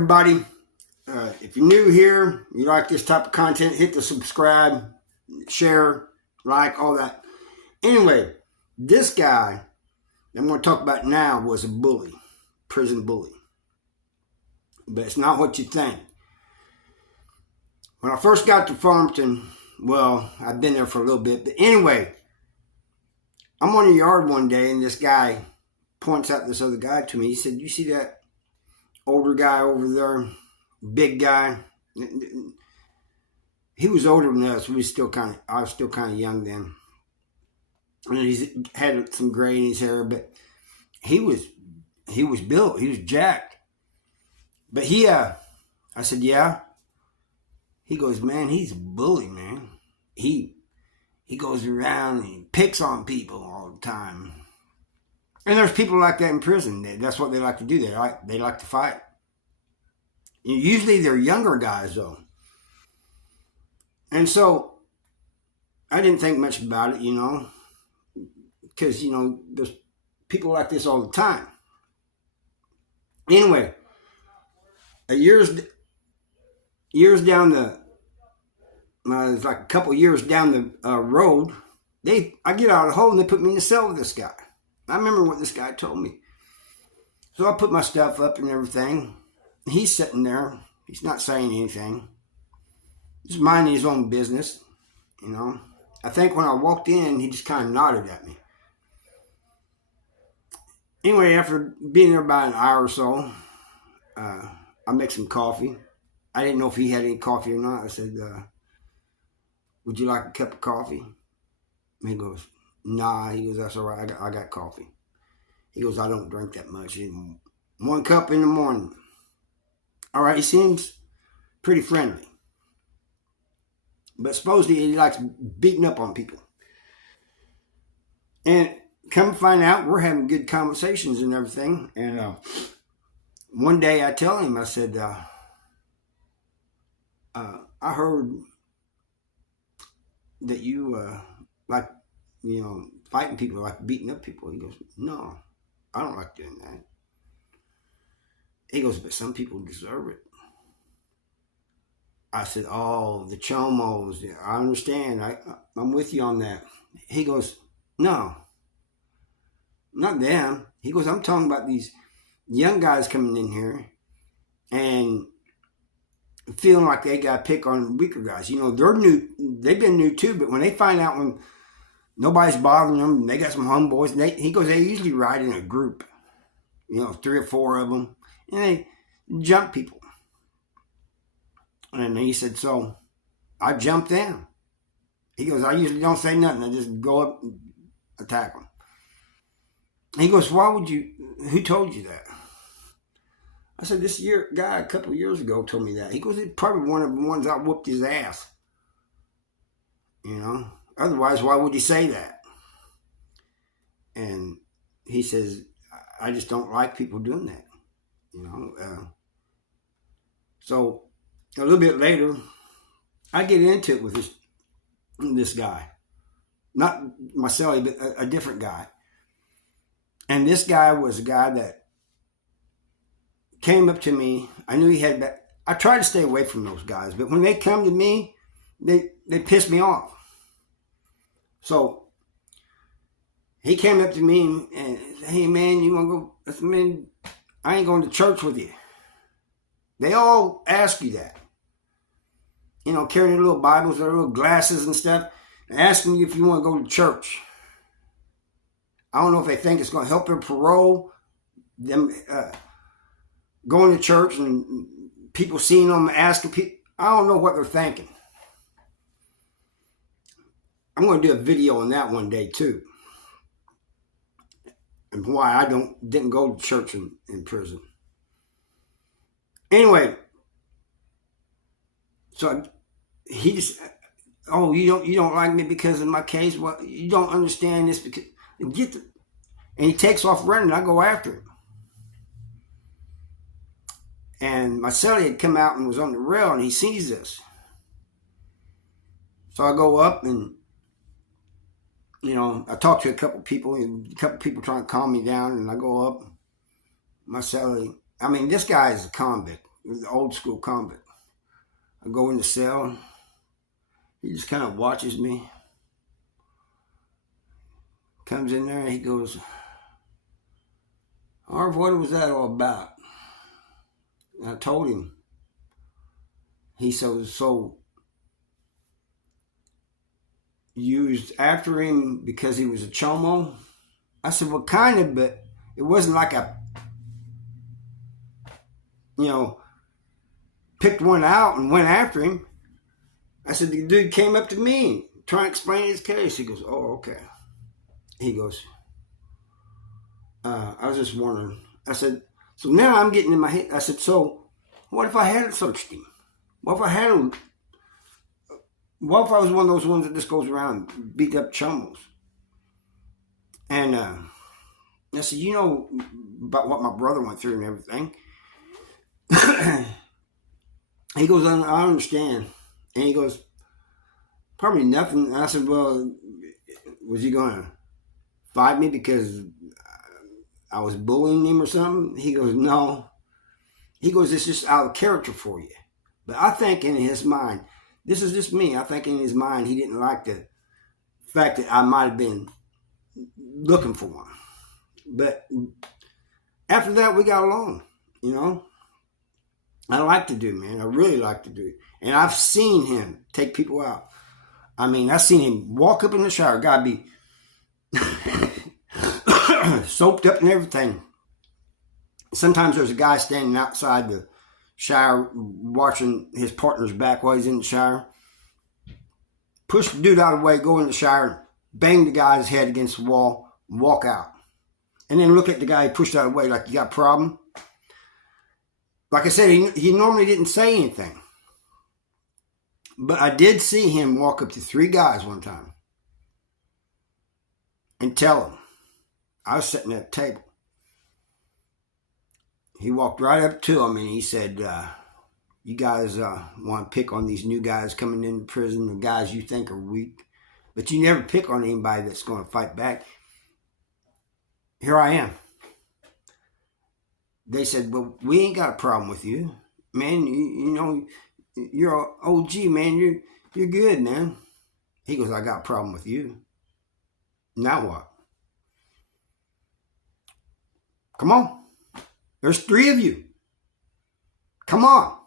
everybody. If you're new here, you like this type of content, hit the subscribe, share, like, all that. Anyway, this guy I'm going to talk about now was a bully, prison bully. But it's not what you think. When I first got to Farmington, well, I've been there for a little bit. But anyway, I'm on the yard one day and this guy points out this other guy to me. He said, "You see that older guy over there? Big guy." He was older than us. I was still kind of young then. And he had some gray in his hair, but he was built. He was jacked. But I said, "Yeah." He goes, "Man, he's a bully, man. He goes around and he picks on people all the time." And there's people like that in prison. That's what they like to do. They like to fight. Usually they're younger guys, though. And so I didn't think much about it, because, there's people like this all the time. Anyway, years down it's like a couple years down the road, I get out of the hole and they put me in the cell with this guy. I remember what this guy told me. So I put my stuff up and everything. He's sitting there. He's not saying anything. He's minding his own business, I think when I walked in, he just kind of nodded at me. Anyway, after being there about an hour or so, I mixed some coffee. I didn't know if he had any coffee or not. I said, "Would you like a cup of coffee?" And he goes, "Nah." He goes, "That's all right. I got coffee." He goes, "I don't drink that much. 1 cup in the morning." All right, he seems pretty friendly. But supposedly he likes beating up on people. And come to find out, we're having good conversations and everything. And one day I tell him, I said, "I heard that you like, fighting people, like beating up people." He goes, "No, I don't like doing that." He goes, "But some people deserve it." I said, "Oh, the chomos, I understand. I'm with you on that." He goes, "No, not them." He goes, "I'm talking about these young guys coming in here and feeling like they got to pick on weaker guys. They're new. They've been new too, but when they find out when nobody's bothering them, they got some homeboys, and he goes, they usually ride in a group, 3 or 4 of them, and they jump people." And he said, "So I jumped them." He goes, "I usually don't say nothing. I just go up and attack them." He goes, "Who told you that?" I said, "This guy a couple of years ago told me that." He goes, "It's probably one of the ones I whooped his ass. Otherwise, why would he say that?" And he says, "I just don't like people doing that." So a little bit later, I get into it with this guy. Not myself, but a different guy. And this guy was a guy that came up to me. I knew he had I try to stay away from those guys, but when they come to me, they piss me off. So he came up to me and said, "Hey man, you want to go?" I said, "Man, I ain't going to church with you." They all ask you that. Carrying their little Bibles, their little glasses and stuff, and asking you if you want to go to church. I don't know if they think it's going to help their parole, them going to church and people seeing them asking people. I don't know what they're thinking. I'm going to do a video on that one day too. And why I didn't go to church in prison. Anyway, so he just, "Oh, you don't like me because of my case? Well, you don't understand this because and he takes off running. I go after him. And my cellie had come out and was on the rail, and he sees this. So I go up and, I talk to a couple people, and a couple people trying to calm me down, and I go up. My cellie, this guy is a convict. the old school convict. I go in the cell. He just kind of watches me. Comes in there and he goes, Harv, what was that all about? And I told him. He so used after him because he was a chomo. I said, well, kind of, but it wasn't like I, picked one out and went after him. I said, the dude came up to me trying to explain his case. He goes, oh, okay. He goes, I was just wondering. I said, so now I'm getting in my head. I said, so what if I hadn't searched him? What if I was one of those ones that just goes around and beat up chumos? And I said, you know about what my brother went through and everything. He goes, I understand. And he goes, probably nothing. And I said, well, was he going to fight me because I was bullying him or something? He goes, no. He goes, it's just out of character for you. But I think in his mind, this is just me, I think in his mind he didn't like the fact that I might have been looking for him. But after that, we got along, I like to do, man. I really like to do it. And I've seen him take people out. I mean, I've seen him walk up in the shower. Gotta be soaped up and everything. Sometimes there's a guy standing outside the shower watching his partner's back while he's in the shower. Push the dude out of the way, go in the shower, bang the guy's head against the wall, and walk out. And then look at the guy he pushed out of the way like, you got a problem? Like I said, he normally didn't say anything. But I did see him walk up to 3 guys one time and tell them. I was sitting at the table. He walked right up to them and he said, you guys want to pick on these new guys coming into prison, the guys you think are weak, but you never pick on anybody that's going to fight back. Here I am. They said, well, we ain't got a problem with you. Man, you're an OG, man. You're good, man. He goes, I got a problem with you. Now what? Come on. There's 3 of you. Come on.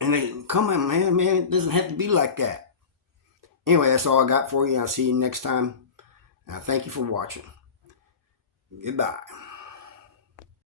And they, come on, man, it doesn't have to be like that. Anyway, that's all I got for you. I'll see you next time. And I thank you for watching. Goodbye.